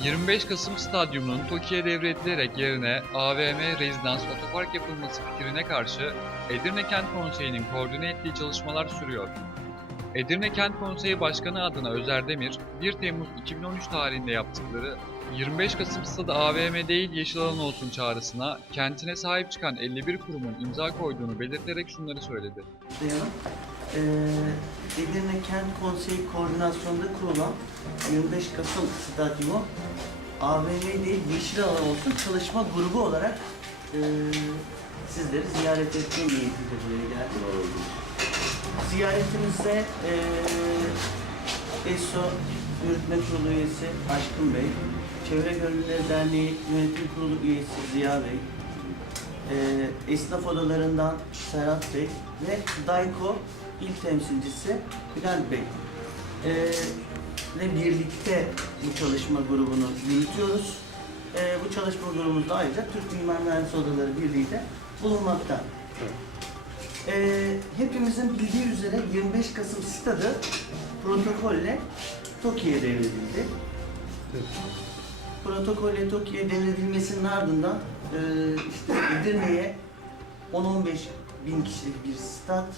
25 Kasım Stadyumu'nun TOKİ'ye devredilerek yerine AVM Rezidans Otopark yapılması fikrine karşı Edirne Kent Konseyi'nin koordine ettiği çalışmalar sürüyor. Edirne Kent Konseyi Başkanı adına Özer Demir, 1 Temmuz 2013 tarihinde yaptıkları 25 Kasım Stadı AVM değil yeşil alan olsun çağrısına kentine sahip çıkan 51 kurumun imza koyduğunu belirterek şunları söyledi. Ee, Edirne Kent Konseyi koordinasyonunda kurulan 25 Kasım Stadyumu AVM değil Yeşil Alan olsun çalışma grubu olarak ee, sizleri ziyaret etme niyetiyle buraya geldik. Ziyaretimizde ee, ESO Yürütme Kurulu üyesi Aşkın Bey, Çevre Gönüllüleri Derneği Yönetim Kurulu üyesi Ziya Bey, ee, esnaf odalarından Serhat Bey ve Dayko il temsilcisi Bülent Bey ee, ile birlikte bu çalışma grubunu yürütüyoruz. Ee, bu çalışma grubumuzda ayrıca Türk Mimar Mühendis Odaları Birliği de bulunmakta. Ee, hepimizin bildiği üzere 25 Kasım stadı protokolle TOKİ'ye devredildi. Protokolle TOKİ'ye devredilmesinin ardından e, işte Edirne'ye 10-15 bin kişilik bir stat,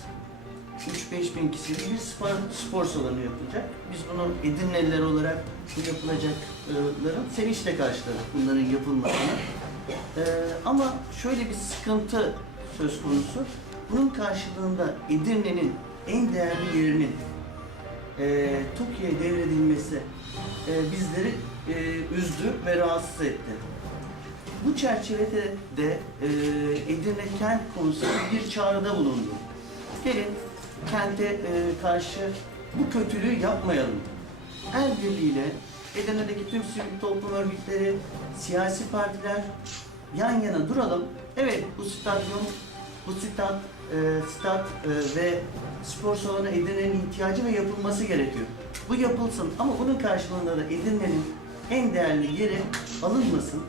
3-5 bin kişilik bir spor, spor salonu yapılacak. Biz bunu Edirneliler olarak yapılacakların sevinçle karşıladık bunların yapılmasını. E, ama şöyle bir sıkıntı söz konusu. Bunun karşılığında Edirne'nin en değerli yerinin e, Tokyo'ya devredilmesi e, bizleri e, üzdü ve rahatsız etti. Bu çerçevede de e, Edirne Kent Konseyi bir çağrıda bulundu. Gelin kente e, karşı bu kötülüğü yapmayalım. El birliğiyle Edirne'deki tüm sivil toplum örgütleri, siyasi partiler yan yana duralım. Evet bu stadyum, bu stat, e, stat e, ve spor salonu Edirne'nin ihtiyacı ve yapılması gerekiyor. Bu yapılsın ama bunun karşılığında da Edirne'nin en değerli yeri alınmasın.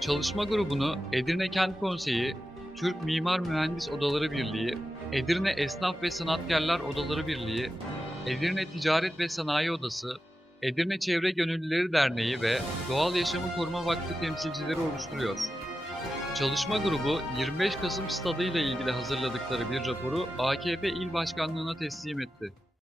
Çalışma grubunu Edirne Kent Konseyi, Türk Mimar Mühendis Odaları Birliği, Edirne Esnaf ve Sanatkarlar Odaları Birliği, Edirne Ticaret ve Sanayi Odası, Edirne Çevre Gönüllüleri Derneği ve Doğal Yaşamı Koruma Vakfı temsilcileri oluşturuyor. Çalışma grubu 25 Kasım stadı ile ilgili hazırladıkları bir raporu AKP İl Başkanlığı'na teslim etti.